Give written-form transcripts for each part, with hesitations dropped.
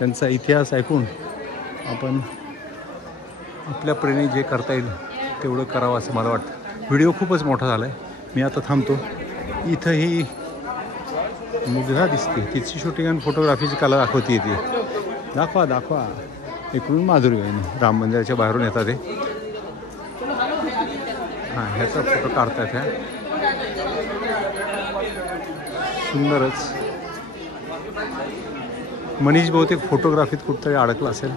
त्यांचा इतिहास ऐकून आपण आपल्या प्रेणे जे करता येईल तेवढं करावं असं मला वाटतं. व्हिडिओ खूपच मोठा झाला आहे. मी आता थांबतो. इथं ही मुग्धा दिसते, तिची शूटिंग आणि फोटोग्राफीची कला दाखवते ती. दाखवा इकडून माधुरी आहे. राम मंदिराच्या बाहेरून येतात ते. हां, ह्याचा फोटो काढतात ह्या. सुंदरच. मनीष बहुतेक फोटोग्राफीत कुठतरी अडकला असेल.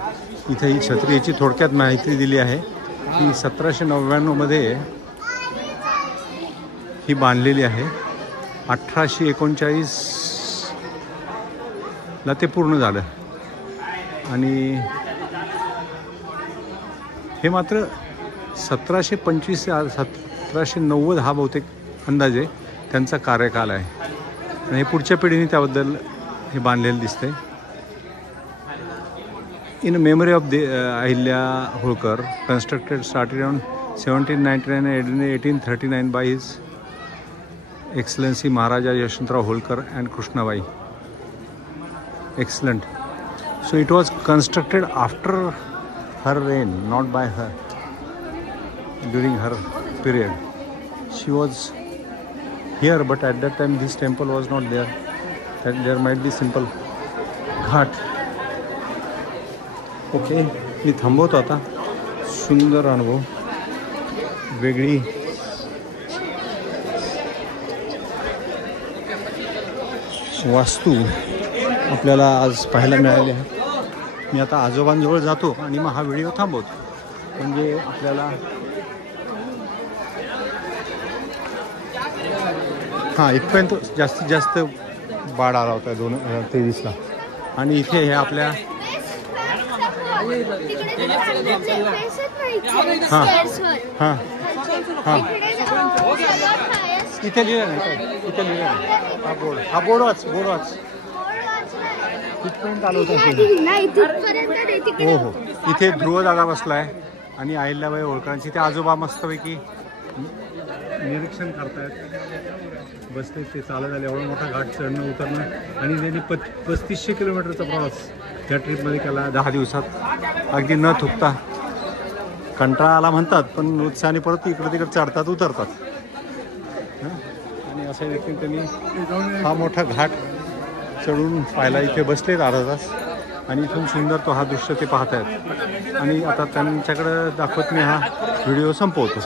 इथे ही छत्री याची थोडक्यात माहिती दिली आहे की 1799 ही बांधलेली आहे. 1839 ला ते पूर्ण झालं आणि हे मात्र 1725 ते 1790 हा बहुतेक अंदाजे त्यांचा कार्यकाल आहे. आणि हे पुढच्या पिढीने त्याबद्दल हे बांधलेलं दिसतंय. In memory of the Ahilya Holkar, constructed started on 1799 and 1839 by His Excellency Maharaja Yashwantrao Holkar and Krishnabai. Excellent. So it was constructed after her reign, not by her. During her period, she was here, but at that time this temple was not there. That there might be simple ghat. Okay, मी थांबवतो आता. सुंदर अनुभव, वेगळी वास्तू आपल्याला आज पाहायला मिळाली आहे. मी आता आजोबांजवळ जातो आणि मग हा व्हिडिओ थांबवतो. म्हणजे आपल्याला हां इथपर्यंत जास्तीत जास्त बाढ आला होता 2023 ला. आणि इथे हे आपल्या हां हां हां इथे लिहिलं नाही काय, इथे लिहिलं नाही. हा बोर्ड वाच इथपर्यंत आलो होतं. हो हो, इथे ध्रुवदादा बसला आहे आणि अहिल्याबाई होळकरांची ते आजोबा मस्तपैकी निरीक्षण करतायत. बसले ते चालत आले. एवढा मोठा घाट चढणं उतरणं आणि त्यांनी 3500 किलोमीटरचा प्रवास त्या ट्रिपमध्ये केला 10 दिवसात, अगदी न थुकता. कंटाळा आला म्हणतात, पण उत्साहाने परत इकडे तिकडे चढतात उतरतात. आणि अशा देखील त्यांनी हा मोठा घाट चढून पाहिला. इथे बसलेत अर्धा तास आणि इथून सुंदर तो हा दृश्य ते पाहत आहेत. आणि आता त्यांच्याकडं दाखवत मी हा व्हिडिओ संपवतो.